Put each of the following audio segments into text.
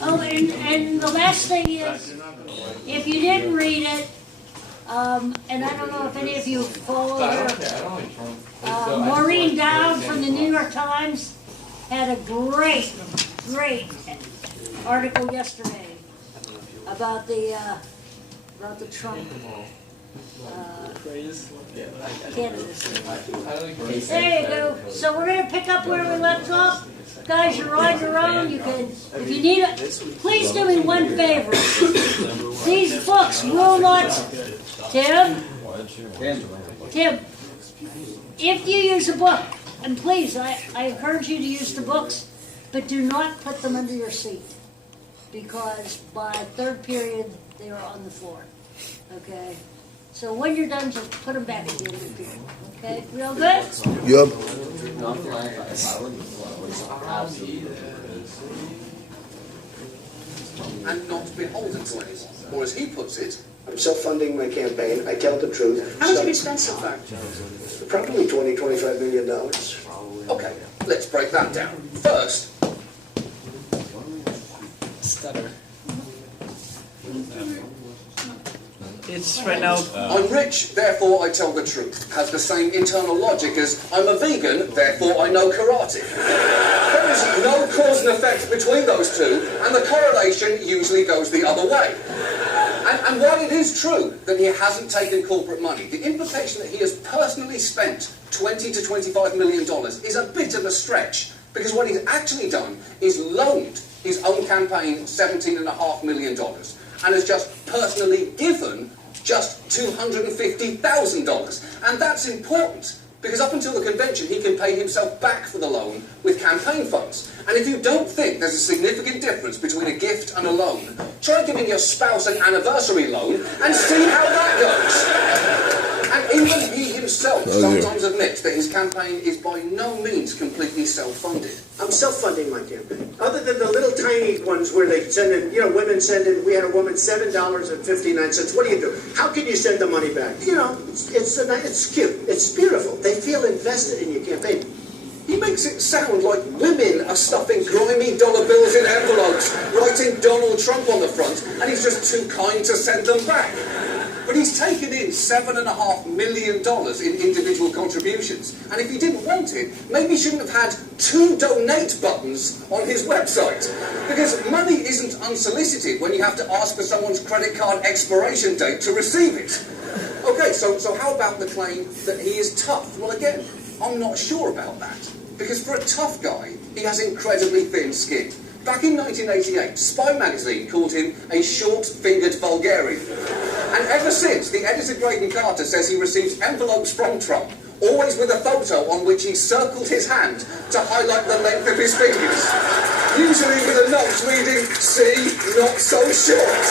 Oh, and the last thing is, if you didn't read it, and I don't know if any of you follow her, Maureen Dowd from the New York Times had a great article yesterday about the Trump candidacy. There you go. So we're going to pick up where we left off. Guys, you're on your own. You can, if you need it, please do me one favor. These books will not, Tim, if you use a book, and please, I encourage you to use the books, but do not put them under your seat, because by third period, they are on the floor, okay? So when you're done, just put them back at the end of the period, okay? Real good? Yep. And not beholden to it. Or as he puts it, I'm self-funding my campaign. I tell the truth. how much have you spent so far? Probably $25 million. Okay, let's break that down. First, Stutter. It's right now. I'm rich, therefore I tell the truth. Has the same internal logic as I'm a vegan, therefore I know karate. There is no cause and effect between those two, and the correlation usually goes the other way. And while it is true that he hasn't taken corporate money, the implication that he has personally spent $20 to $25 million is a bit of a stretch, because what he's actually done is loaned his own campaign $17.5 million, and has just personally given just $250,000. And that's important, because up until the convention, he can pay himself back for the loan with campaign funds. And if you don't think there's a significant difference between a gift and a loan, try giving your spouse an anniversary loan and see how that goes. And even he himself sometimes admits that his campaign is by no means completely self-funded. I'm self-funding my campaign. Other than the little tiny ones where they send in, women send in, we had a woman, $7.59. What do you do? How can you send the money back? It's cute. It's beautiful. They feel invested in your campaign. He makes it sound like women are stuffing grimy dollar bills in envelopes, writing Donald Trump on the front, and he's just too kind to send them back. But he's taken in $7.5 million in individual contributions. And if he didn't want it, maybe he shouldn't have had 2 donate buttons on his website. Because money isn't unsolicited when you have to ask for someone's credit card expiration date to receive it. Okay, so how about the claim that he is tough? Well, again, I'm not sure about that. Because for a tough guy, he has incredibly thin skin. Back in 1988, Spy magazine called him a short-fingered vulgarian. And ever since, the editor Graydon Carter says he receives envelopes from Trump, always with a photo on which he circled his hand to highlight the length of his fingers. Usually with a note reading, "See, not so short."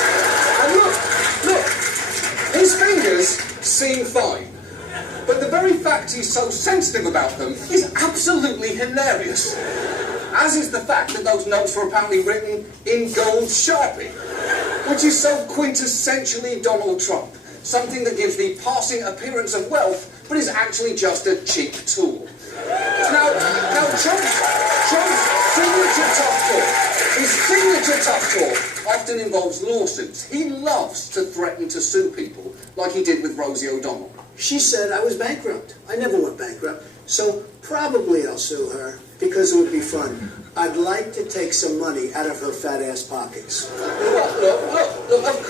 And look, his fingers seem fine. But the very fact he's so sensitive about them is absolutely hilarious. As is the fact that those notes were apparently written in gold Sharpie, which is so quintessentially Donald Trump. Something that gives the passing appearance of wealth, but is actually just a cheap tool. Now Trump's signature tough talk often involves lawsuits. He loves to threaten to sue people, like he did with Rosie O'Donnell. She said I was bankrupt. I never went bankrupt. So probably I'll sue her because it would be fun. I'd like to take some money out of her fat ass pockets. Look, of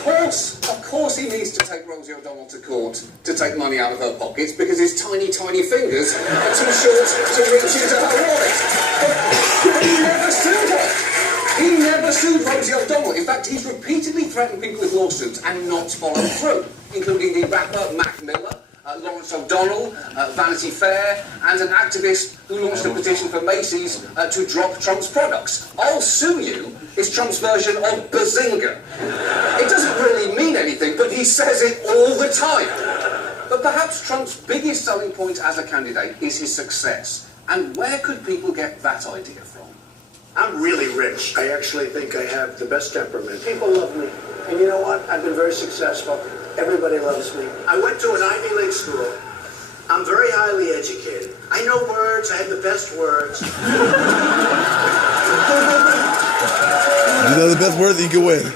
course he needs to take Rosie O'Donnell to court to take money out of her pockets because his tiny fingers are too short to reach into her wallet. But he never sued her. He never sued Rosie O'Donnell. In fact, he's repeatedly threatened people with lawsuits and not followed through, including the rapper Mac Miller, Lawrence O'Donnell, Vanity Fair, and an activist who launched a petition for Macy's to drop Trump's products. "I'll sue you" is Trump's version of bazinga. It doesn't really mean anything, but he says it all the time. But perhaps Trump's biggest selling point as a candidate is his success. And where could people get that idea from? I'm really rich. I actually think I have the best temperament. People love me. And you know what? I've been very successful. Everybody loves me. I went to an Ivy League school. I'm very highly educated. I know words. I have the best words. You know the best word that you can win.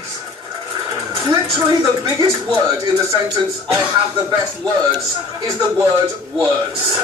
Literally the biggest word in the sentence, I have the best words, is the word words.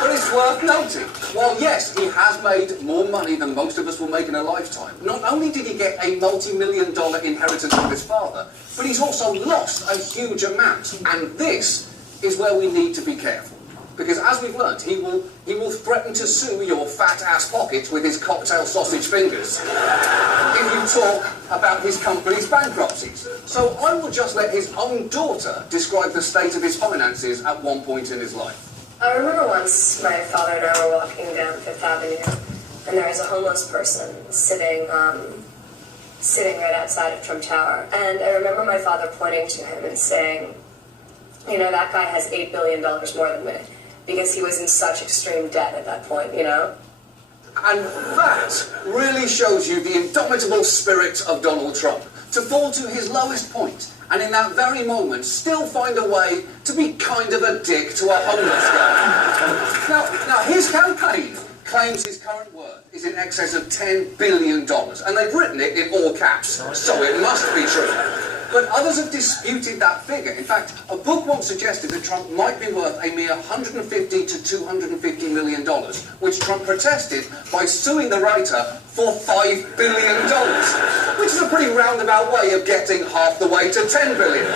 But it's worth noting, while yes, he has made more money than most of us will make in a lifetime, not only did he get a multi-million-dollar inheritance from his father, but he's also lost a huge amount. And this is where we need to be careful. Because as we've learned, he will threaten to sue your fat-ass pockets with his cocktail sausage fingers if you talk about his company's bankruptcies. So I will just let his own daughter describe the state of his finances at one point in his life. I remember once my father and I were walking down Fifth Avenue, and there was a homeless person sitting right outside of Trump Tower. And I remember my father pointing to him and saying, you know, that guy has $8 billion more than me, because he was in such extreme debt at that point, you know? And that really shows you the indomitable spirit of Donald Trump, to fall to his lowest point, and in that very moment still find a way to be kind of a dick to a homeless guy. Now his campaign claims his current worth is in excess of $10 billion, and they've written it in all caps, so it must be true. But others have disputed that figure. In fact, a book once suggested that Trump might be worth a mere $150 to $250 million, which Trump protested by suing the writer for $5 billion, which is a pretty roundabout way of getting half the way to $10 billion.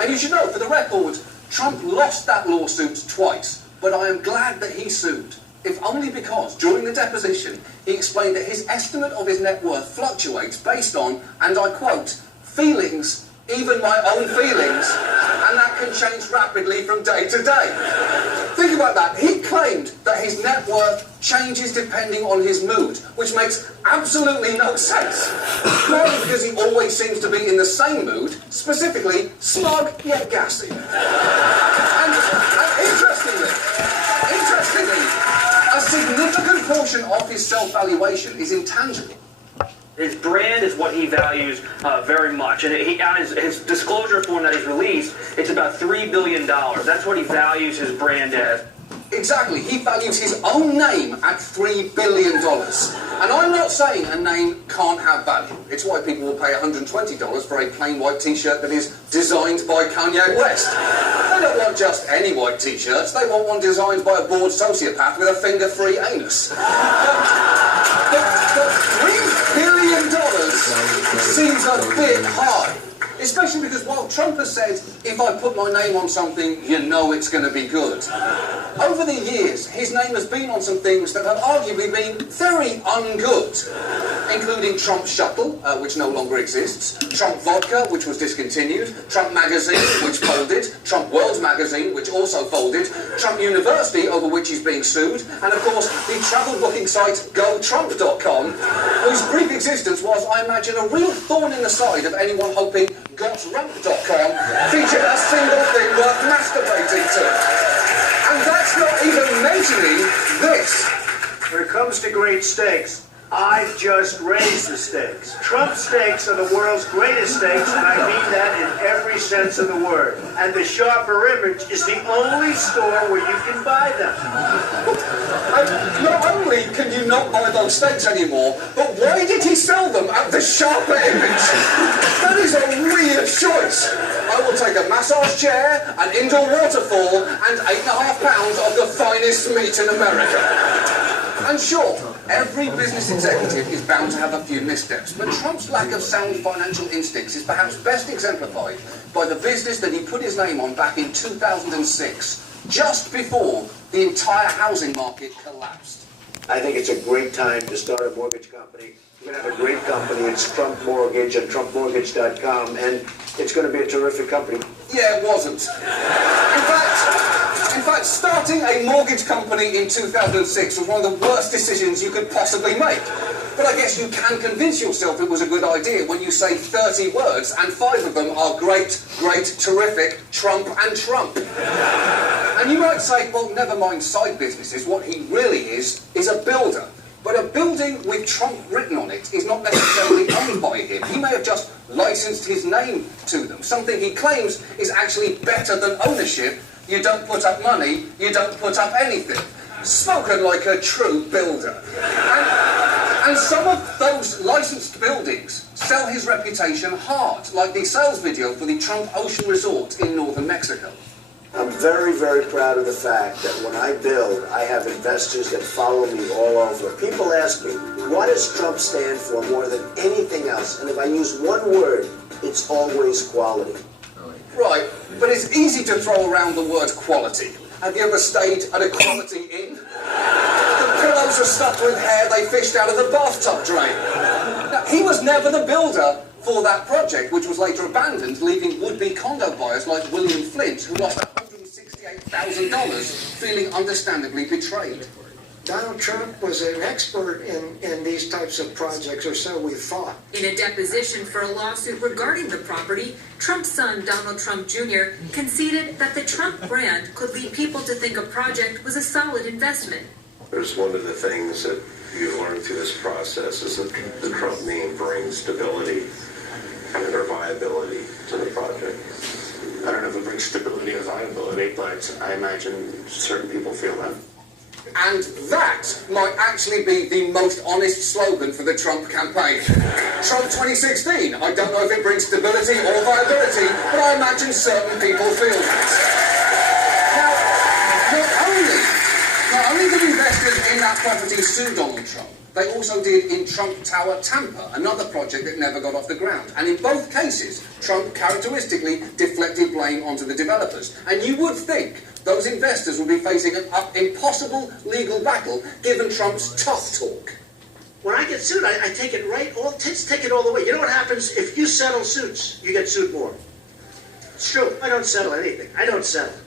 And you should know, for the record, Trump lost that lawsuit twice, but I am glad that he sued. If only because, during the deposition, he explained that his estimate of his net worth fluctuates based on, and I quote, feelings, even my own feelings, and that can change rapidly from day to day. Think about that. He claimed that his net worth changes depending on his mood, which makes absolutely no sense. Partly because he always seems to be in the same mood, specifically smug yet gassy. And interestingly, a significant portion of his self-valuation is intangible. His brand is what he values very much. And on his disclosure form that he's released, it's about $3 billion. That's what he values his brand as. Exactly. He values his own name at $3 billion. And I'm not saying a name can't have value. It's why people will pay $120 for a plain white t-shirt that is designed by Kanye West. They don't want just any white t-shirts. They want one designed by a bored sociopath with a finger-free anus. But $3 billion seems a bit high. Especially because while Trump has said, if I put my name on something, you know it's going to be good. Over the years, his name has been on some things that have arguably been very ungood, including Trump Shuttle, which no longer exists, Trump Vodka, which was discontinued, Trump Magazine, which folded, Trump World Magazine, which also folded, Trump University, over which he's being sued, and of course, the travel booking site GoTrump.com, whose brief existence was, I imagine, a real thorn in the side of anyone hoping GotRump.com featured a single thing worth masturbating to. And that's not even mentioning this. When it comes to great steaks, I've just raised the stakes. Trump steaks are the world's greatest steaks, and I mean that in every sense of the word. And the Sharper Image is the only store where you can buy them. And not only can you not buy those steaks anymore, but why did he sell them at the Sharper Image? That is a weird choice. I will take a massage chair, an indoor waterfall, and 8.5 pounds of the finest meat in America. And sure, every business executive is bound to have a few missteps, but Trump's lack of sound financial instincts is perhaps best exemplified by the business that he put his name on back in 2006, just before the entire housing market collapsed. I think it's a great time to start a mortgage company. We're going to have a great company. It's Trump Mortgage and TrumpMortgage.com, and it's going to be a terrific company. Yeah, it wasn't. In fact, starting a mortgage company in 2006 was one of the worst decisions you could possibly make. But I guess you can convince yourself it was a good idea when you say 30 words and 5 of them are great, great, terrific, Trump and Trump. And you might say, well, never mind side businesses, what he really is a builder. But a building with Trump written on it is not necessarily owned by him. He may have just licensed his name to them, something he claims is actually better than ownership, you don't put up money, you don't put up anything. Spoken like a true builder. And some of those licensed buildings sell his reputation hard, like the sales video for the Trump Ocean Resort in northern Mexico. I'm very, very proud of the fact that when I build, I have investors that follow me all over. People ask me, what does Trump stand for more than anything else? And if I use one word, it's always quality. Right, but it's easy to throw around the word quality. Have you ever stayed at a Quality Inn? The pillows are stuffed with hair they fished out of the bathtub drain. Now, he was never the builder for that project, which was later abandoned, leaving would-be condo buyers like William Flint, who lost $168,000, feeling understandably betrayed. Donald Trump was an expert in these types of projects, or so we thought. In a deposition for a lawsuit regarding the property, Trump's son, Donald Trump Jr., conceded that the Trump brand could lead people to think a project was a solid investment. There's one of the things that you've learned through this process is that the Trump name brings stability and or viability to the project. I don't know if it brings stability or viability, but I imagine certain people feel that. And that might actually be the most honest slogan for the Trump campaign. Trump 2016, I don't know if it brings stability or viability, but I imagine certain people feel that. Now, not only did investors in that property sue Donald Trump, they also did in Trump Tower Tampa, another project that never got off the ground. And in both cases, Trump characteristically deflected blame onto the developers. And you would think those investors would be facing an impossible legal battle given Trump's tough talk. When I get sued, I take it take it all the way. You know what happens? If you settle suits, you get sued more. It's true. I don't settle anything. I don't settle.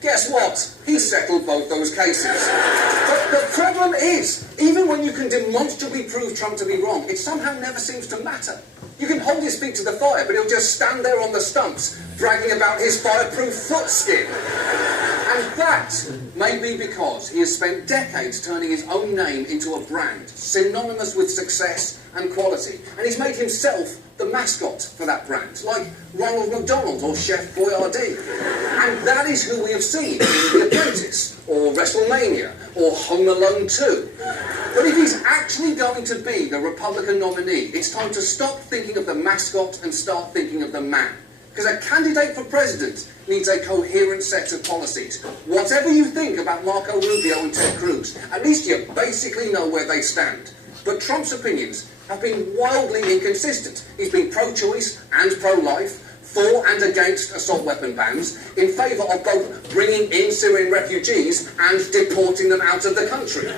Guess what? He settled both those cases. But the problem is, even when you can demonstrably prove Trump to be wrong, it somehow never seems to matter. You can hold his feet to the fire, but he'll just stand there on the stumps, bragging about his fireproof foot skin. And that may be because he has spent decades turning his own name into a brand, synonymous with success and quality. And he's made himself the mascot for that brand, like Ronald McDonald or Chef Boyardee. And that is who we have seen in The Apprentice, or WrestleMania, or Home Alone 2. But if he's actually going to be the Republican nominee, it's time to stop thinking of the mascot and start thinking of the man. Because a candidate for president needs a coherent set of policies. Whatever you think about Marco Rubio and Ted Cruz, at least you basically know where they stand. But Trump's opinions have been wildly inconsistent. He's been pro-choice and pro-life, for and against assault weapon bans, in favour of both bringing in Syrian refugees and deporting them out of the country.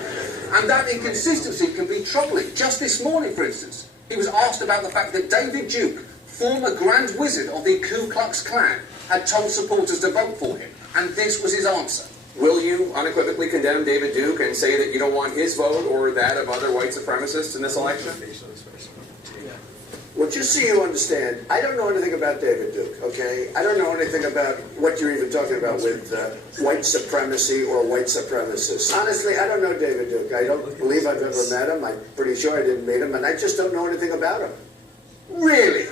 And that inconsistency can be troubling. Just this morning, for instance, he was asked about the fact that David Duke, former Grand Wizard of the Ku Klux Klan, had told supporters to vote for him. And this was his answer. Will you unequivocally condemn David Duke and say that you don't want his vote or that of other white supremacists in this election? Well, just so you understand, I don't know anything about David Duke, okay? I don't know anything about what you're even talking about with white supremacy or white supremacists. Honestly, I don't know David Duke. I don't believe I've ever met him. I'm pretty sure I didn't meet him, and I just don't know anything about him. Really?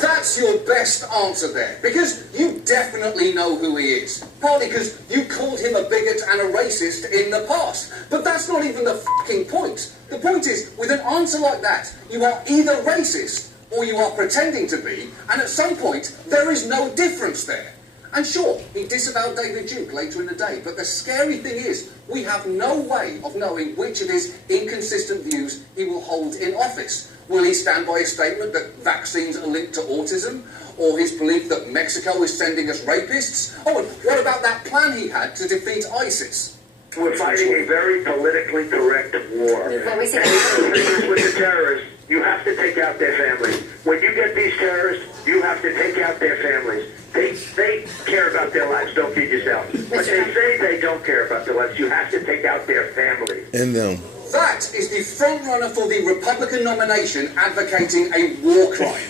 That's your best answer there, because you definitely know who he is. Partly because you called him a bigot and a racist in the past. But that's not even the fucking point. The point is, with an answer like that, you are either racist or you are pretending to be, and at some point, there is no difference there. And sure, he disavowed David Duke later in the day, but the scary thing is, we have no way of knowing which of his inconsistent views he will hold in office. Will he stand by his statement that vaccines are linked to autism? Or his belief that Mexico is sending us rapists? Oh, and what about that plan he had to defeat ISIS? We're fighting a very politically correct war. When we say with the terrorists, you have to take out their families. When you get these terrorists, you have to take out their families. They care about their lives. Don't kid yourself. But they say they don't care about their lives. You have to take out their families. And them. That is the frontrunner for the Republican nomination advocating a war crime.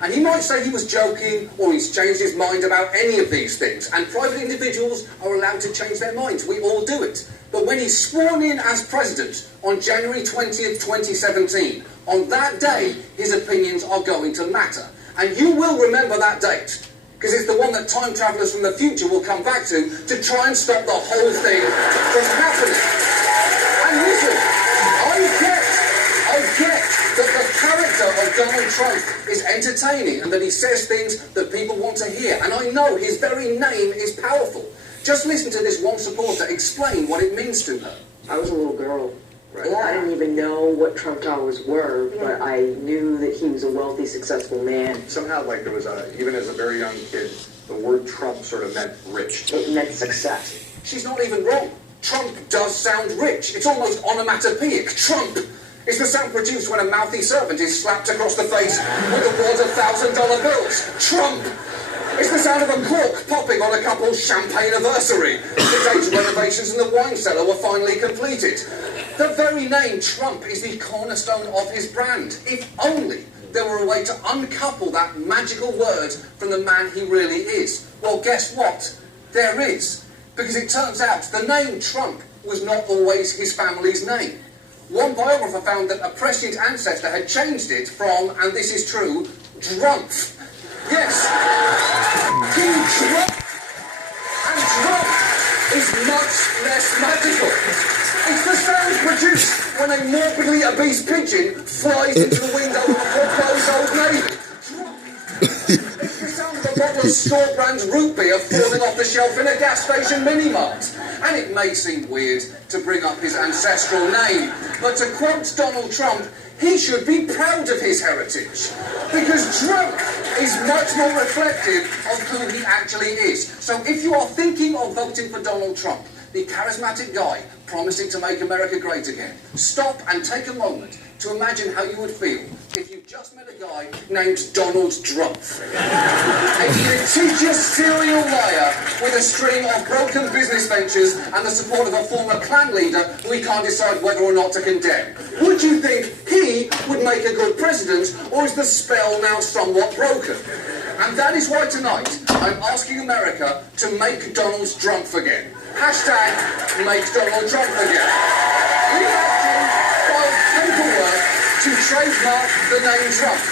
And he might say he was joking or he's changed his mind about any of these things. And private individuals are allowed to change their minds. We all do it. But when he's sworn in as president on January 20th, 2017, on that day, his opinions are going to matter. And you will remember that date. because it's the one that time travellers from the future will come back to try and stop the whole thing from happening. And listen, I get that the character of Donald Trump is entertaining and that he says things that people want to hear. And I know his very name is powerful. Just listen to this one supporter explain what it means to her. I was a little girl. Right. I didn't even know what Trump Towers were, but I knew that he was a wealthy, successful man. Somehow, like, there was even as a very young kid, the word Trump sort of meant rich. It meant success. She's not even wrong. Trump does sound rich. It's almost onomatopoeic. Trump is the sound produced when a mouthy servant is slapped across the face with a wad of $1,000 bills. Trump is the sound of a cork popping on a couple's champagne anniversary. The day's renovations in the wine cellar were finally completed. The very name Trump is the cornerstone of his brand. If only there were a way to uncouple that magical word from the man he really is. Well, guess what? There is. Because it turns out the name Trump was not always his family's name. One biographer found that a prescient ancestor had changed it from, and this is true, DRUMPF. Yes, King Trump. And Trump is much less magical. It's the sound produced when a morbidly obese pigeon flies into the window of a foreclosed Old Navy. It's the sound of a bottle of Store Brand root beer falling off the shelf in a gas station mini-mart. And it may seem weird to bring up his ancestral name, but to quote Donald Trump, he should be proud of his heritage. Because Trump is much more reflective of who he actually is. So if you are thinking of voting for Donald Trump, the charismatic guy promising to make America great again, stop and take a moment to imagine how you would feel if you just met a guy named Donald Drumpf. A litigious serial liar with a string of broken business ventures and the support of a former Klan leader who we can't decide whether or not to condemn. Would you think he would make a good president, or is the spell now somewhat broken? And that is why tonight I'm asking America to make Donald Trump again. Hashtag make Donald Trump again. We actually filed paperwork to trademark the name Trump.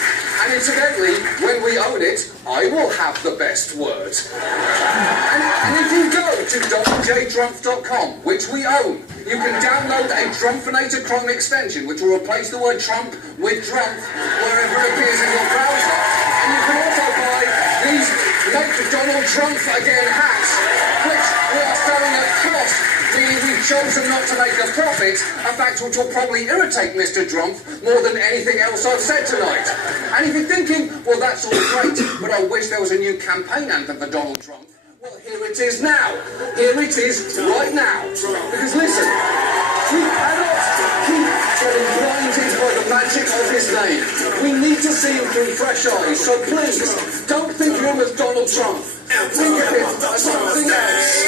And incidentally, when we own it, I will have the best word. And if you go to donaldjtrump.com, which we own, you can download a Drumpfinator Chrome extension, which will replace the word Trump with Drumpf wherever it appears in your browser. And you can also buy these Make Donald Trump Again hats, which we are selling at cost, meaning we've chosen not to make a profit, a fact which will probably irritate Mr. Trump more than anything else I've said tonight. And if you're thinking, well, that's all great, but I wish there was a new campaign anthem for Donald Trump, well, here it is now. Here it is right now. Because listen, we cannot keep getting blinded by the magic of his name. We need to see him through fresh eyes. So please, don't think of him as Donald Trump. Think of him as something else.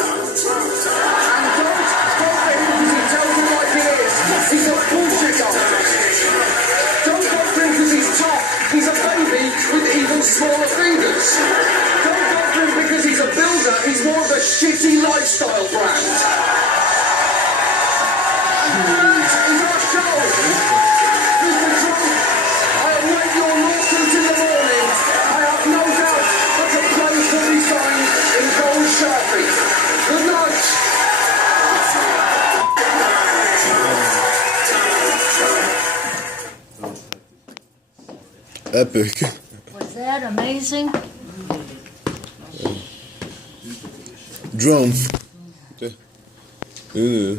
And don't vote for him because he tells you like it is. He's a bullshit artist. Don't vote for him because he's tough. He's a baby with even smaller fingers. Don't vote for him because he's a builder. He's more of a shitty lifestyle brand. Epic. Was that amazing? Drums. Yeah.